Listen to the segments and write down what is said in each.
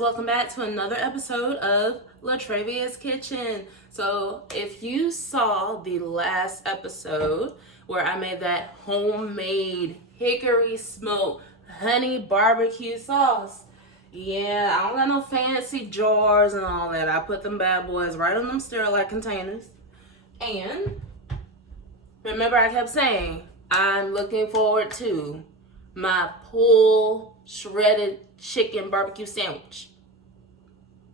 welcome back to another episode of Latravia's Kitchen. So if you saw the last episode where I made that homemade hickory smoked honey barbecue sauce, yeah, I don't got no fancy jars and all that. I put them bad boys right on them Sterilite containers. And remember, I kept saying I'm looking forward to my pulled shredded chicken barbecue sandwich.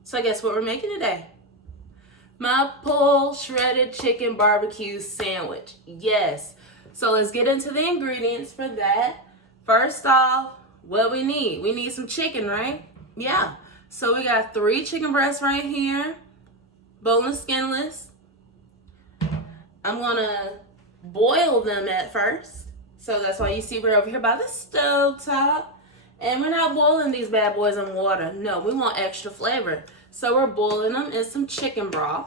So guess what we're making today? My pulled shredded chicken barbecue sandwich. Yes. So let's get into the ingredients for that. First off, what we need. We need some chicken, right? Yeah. So we got 3 chicken breasts right here. Boneless, skinless. I'm gonna boil them at first. So that's why you see we're over here by the stove top. And we're not boiling these bad boys in water. No, we want extra flavor. So we're boiling them in some chicken broth.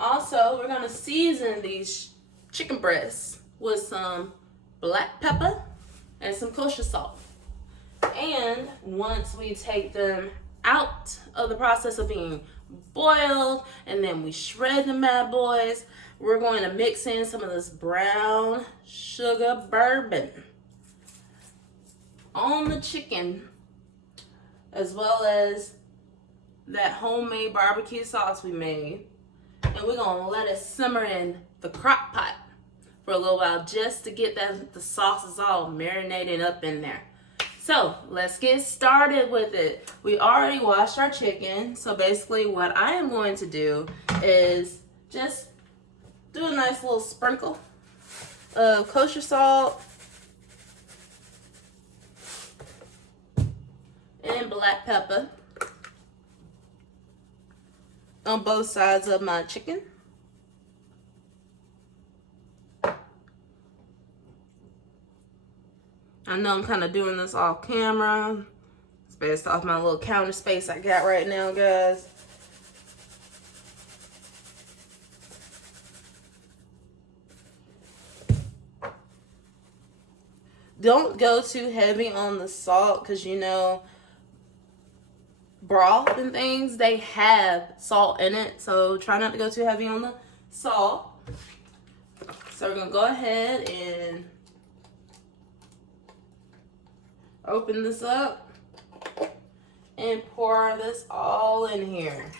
Also, we're gonna season these chicken breasts with some black pepper and some kosher salt. And once we take them out of the process of being boiled and then we shred them bad boys, we're going to mix in some of this brown sugar bourbon on the chicken, as well as that homemade barbecue sauce we made. And we're gonna let it simmer in the crock pot for a little while just to get the sauces all marinated up in there. So let's get started with it. We already washed our chicken. So basically what I am going to do is just do a nice little sprinkle of kosher salt and black pepper on both sides of my chicken. I know I'm kind of doing this off camera. It's based off my little counter space I got right now, guys. Don't go too heavy on the salt because you know broth and things, they have salt in it, so try not to go too heavy on the salt. So we're gonna go ahead and open this up and pour this all in here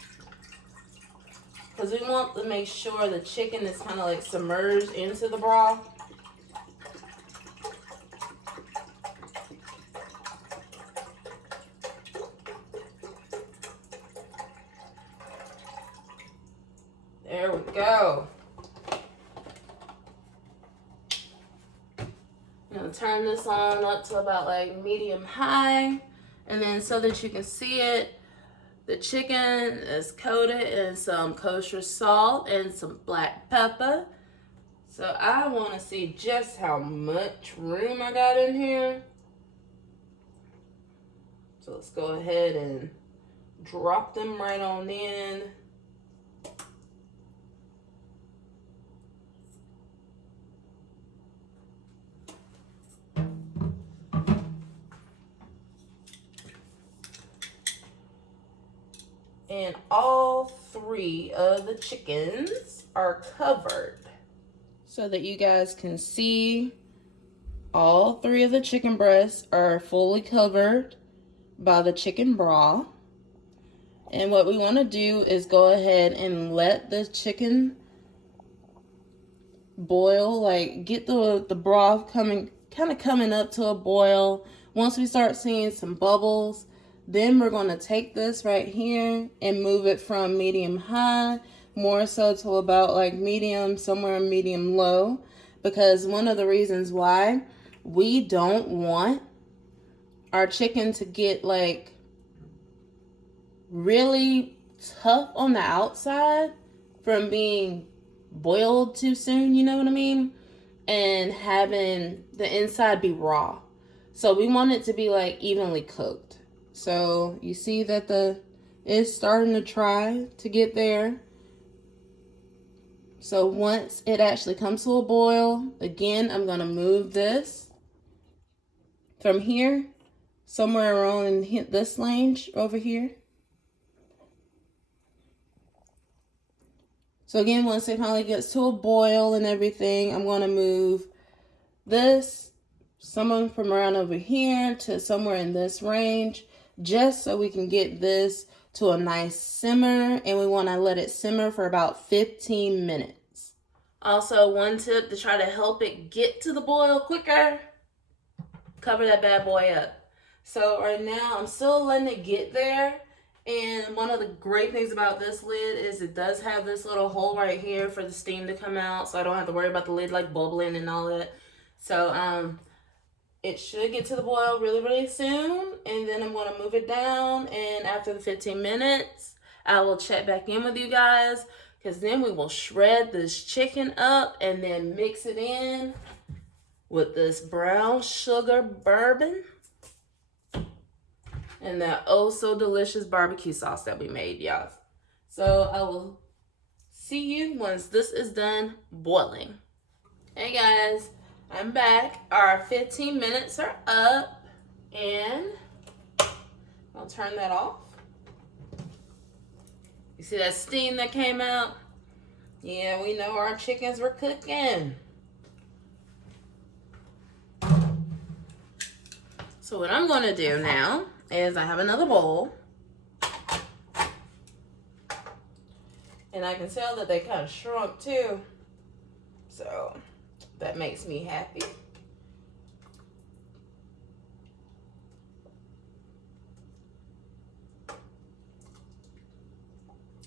because we want to make sure the chicken is kind of like submerged into the broth. There we go. I'm gonna turn this on up to about like medium high, and then so that you can see it, the chicken is coated in some kosher salt and some black pepper. So I want to see just how much room I got in here. So let's go ahead and drop them right on in. And all 3 of the chickens are covered. So that you guys can see, all 3 of the chicken breasts are fully covered by the chicken broth. And what we want to do is go ahead and let the chicken boil, like get the broth coming up to a boil. Once we start seeing some bubbles, then we're going to take this right here and move it from medium high more so to about like medium, somewhere medium low, because one of the reasons why we don't want our chicken to get like really tough on the outside from being boiled too soon, you know what I mean? And having the inside be raw. So we want it to be like evenly cooked. So you see that it's starting to try to get there. So once it actually comes to a boil, again, I'm going to move this from here somewhere around in this range over here. So again, once it finally gets to a boil and everything, I'm going to move this somewhere from around over here to somewhere in this range, just so we can get this to a nice simmer, and we want to let it simmer for about 15 minutes. Also, one tip to try to help it get to the boil quicker, cover that bad boy up. So right now, I'm still letting it get there. And one of the great things about this lid is it does have this little hole right here for the steam to come out, so I don't have to worry about the lid like bubbling and all that. So it should get to the boil really, really soon. And then I'm going to move it down. And after the 15 minutes, I will check back in with you guys, because then we will shred this chicken up and then mix it in with this brown sugar bourbon and that oh so delicious barbecue sauce that we made, y'all. So I will see you once this is done boiling. Hey guys, I'm back. Our 15 minutes are up, and I'll turn that off. You see that steam that came out? Yeah, we know our chickens were cooking. So what I'm gonna do now is I have another bowl, and I can tell that they kind of shrunk too, so that makes me happy.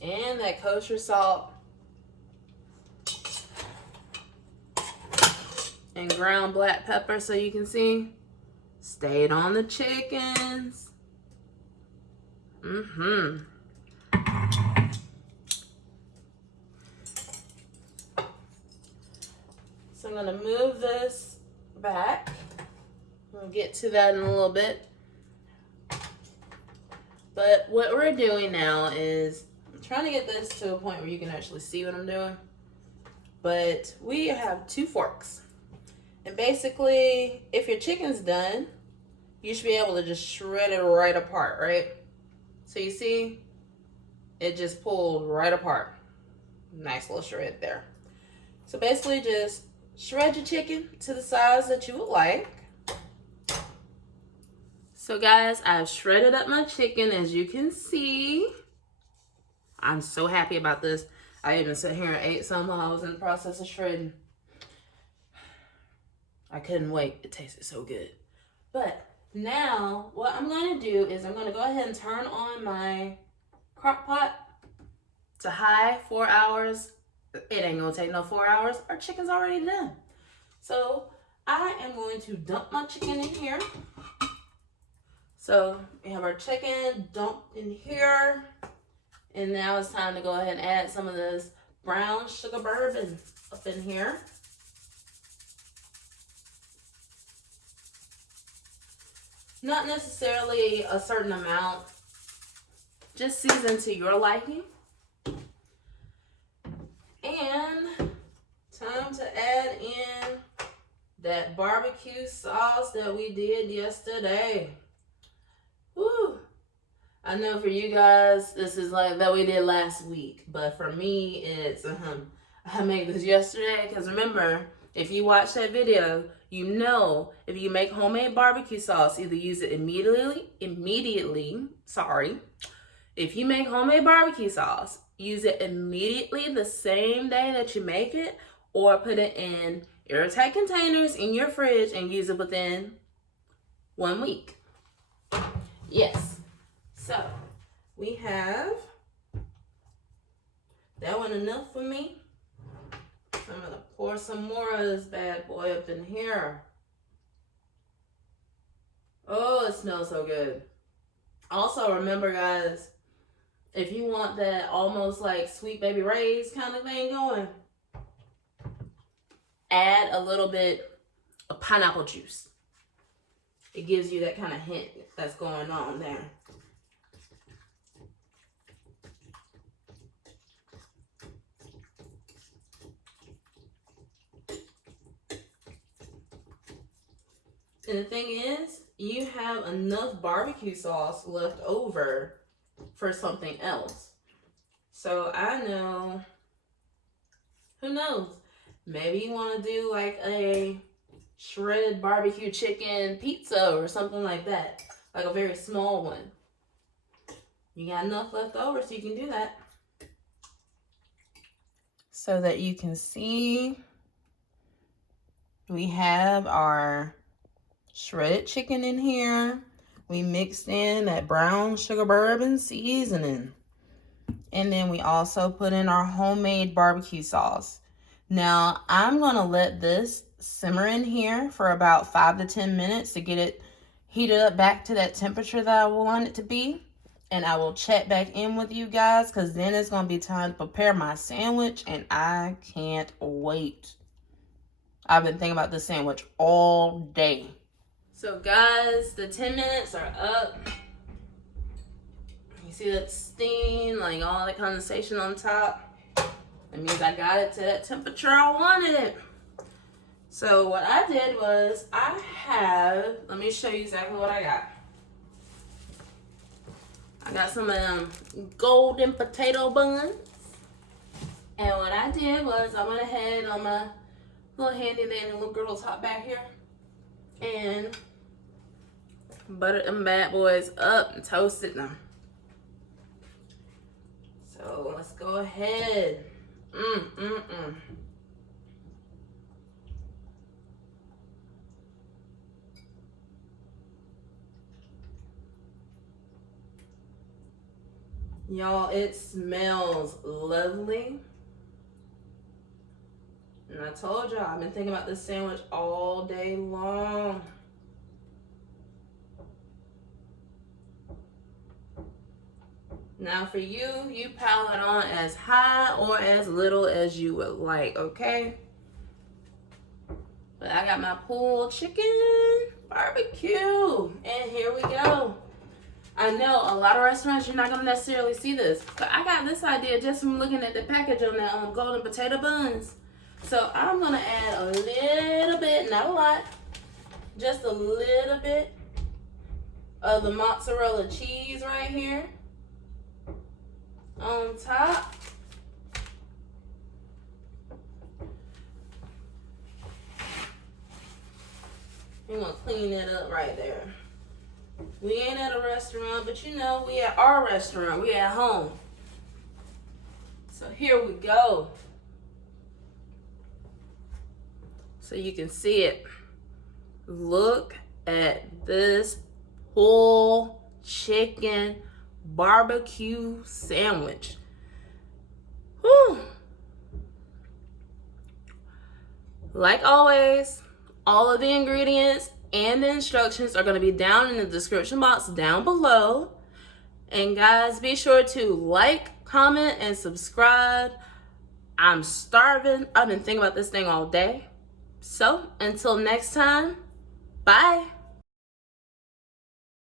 And that kosher salt and ground black pepper, so you can see, stayed on the chickens. So I'm gonna move this back. We'll get to that in a little bit. But what we're doing now is I'm trying to get this to a point where you can actually see what I'm doing. But we have 2 forks. And basically, if your chicken's done, you should be able to just shred it right apart, right? So you see, it just pulled right apart. Nice little shred there. So basically just shred your chicken to the size that you would like. So guys, I've shredded up my chicken, as you can see. I'm so happy about this. I even sat here and ate some while I was in the process of shredding. I couldn't wait. It tasted so good. But now what I'm going to do is I'm going to go ahead and turn on my crock pot to high, 4 hours. It ain't going to take no 4 hours. Our chicken's already done. So I am going to dump my chicken in here. So we have our chicken dumped in here. And now it's time to go ahead and add some of this brown sugar bourbon up in here. Not necessarily a certain amount, just season to your liking. And time to add in that barbecue sauce that we did yesterday. Woo! I know for you guys, this is like that we did last week, but for me, it's I made this yesterday, because remember, if you watch that video, you know if you make homemade barbecue sauce, either use it immediately. If you make homemade barbecue sauce, use it immediately the same day that you make it, or put it in airtight containers in your fridge and use it within 1 week. Yes. So we have that one enough for me. So I'm gonna pour some more of this bad boy up in here. Oh, it smells so good. Also, remember guys, if you want that almost like Sweet Baby Ray's kind of thing going, add a little bit of pineapple juice. It gives you that kind of hint that's going on there. And the thing is, you have enough barbecue sauce left over for something else. So I know, who knows? Maybe you want to do like a shredded barbecue chicken pizza or something like that. Like a very small one. You got enough left over so you can do that. So that you can see, we have our shredded chicken in here. We mixed in that brown sugar bourbon seasoning. And then we also put in our homemade barbecue sauce. Now, I'm going to let this simmer in here for about 5 to 10 minutes to get it heated up back to that temperature that I want it to be. And I will check back in with you guys because then it's going to be time to prepare my sandwich. And I can't wait. I've been thinking about this sandwich all day. So guys, the 10 minutes are up. You see that steam, like all that condensation on top? That means I got it to that temperature I wanted it. So what I did was let me show you exactly what I got. I got some of them golden potato buns. And what I did was I went ahead on my little handy dandy little griddle top back here and buttered them bad boys up and toasted them. So let's go ahead. Y'all, it smells lovely. And I told y'all, I've been thinking about this sandwich all day long. Now for you, you pile it on as high or as little as you would like, okay? But I got my pulled chicken barbecue. And here we go. I know a lot of restaurants, you're not going to necessarily see this. But I got this idea just from looking at the package on that golden potato buns. So I'm going to add a little bit, not a lot, just a little bit of the mozzarella cheese right here on top. We're going to clean that up right there. We ain't at a restaurant, but you know, we at our restaurant. We at home. So here we go. So you can see it. Look at this pulled chicken barbecue sandwich. Whew. Like always, all of the ingredients and the instructions are going to be down in the description box down below. And guys, be sure to like, comment, and subscribe. I'm starving. I've been thinking about this thing all day. So until next time, bye.